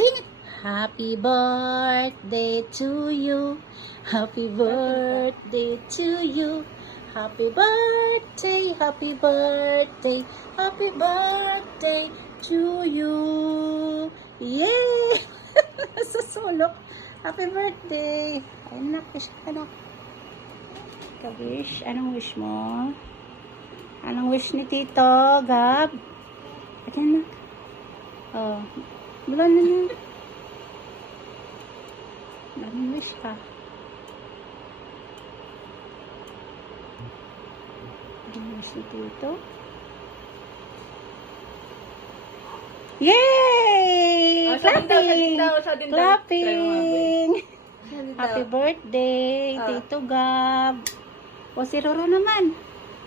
Sing it. Happy birthday to you. Happy birthday to you. Happy birthday, happy birthday, happy birthday to you. Yay! Susulok. Happy birthday. Ay, wish ka na. Ka-wish. Anong wish mo? Anong wish ni Tito, Gab? Ayan na. Oh, wala na niya. Anong wish ka? Anong wish ni Tito? Yay! Clapping! Clapping! Happy birthday, Tito Gab. O, si Roro naman.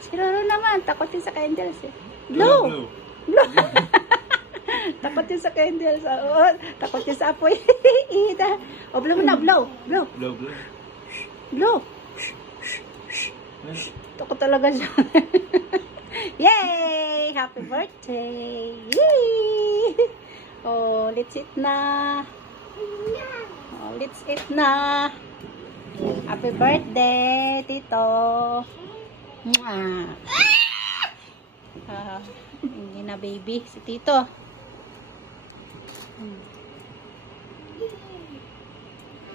Si Roro naman. Takot yun sa candles eh. Blow! Blow! Takot yun sa candles. Oo, takot yun sa apoy. Ida. O, blow mo na. Blow! Blow! Blow, blow. Blow! Takot talaga siya. Yay! Happy birthday! Yay! Oh, let's eat na. Oh, let's eat na. Happy birthday, Tito. Mwah. Hindi na baby si Tito.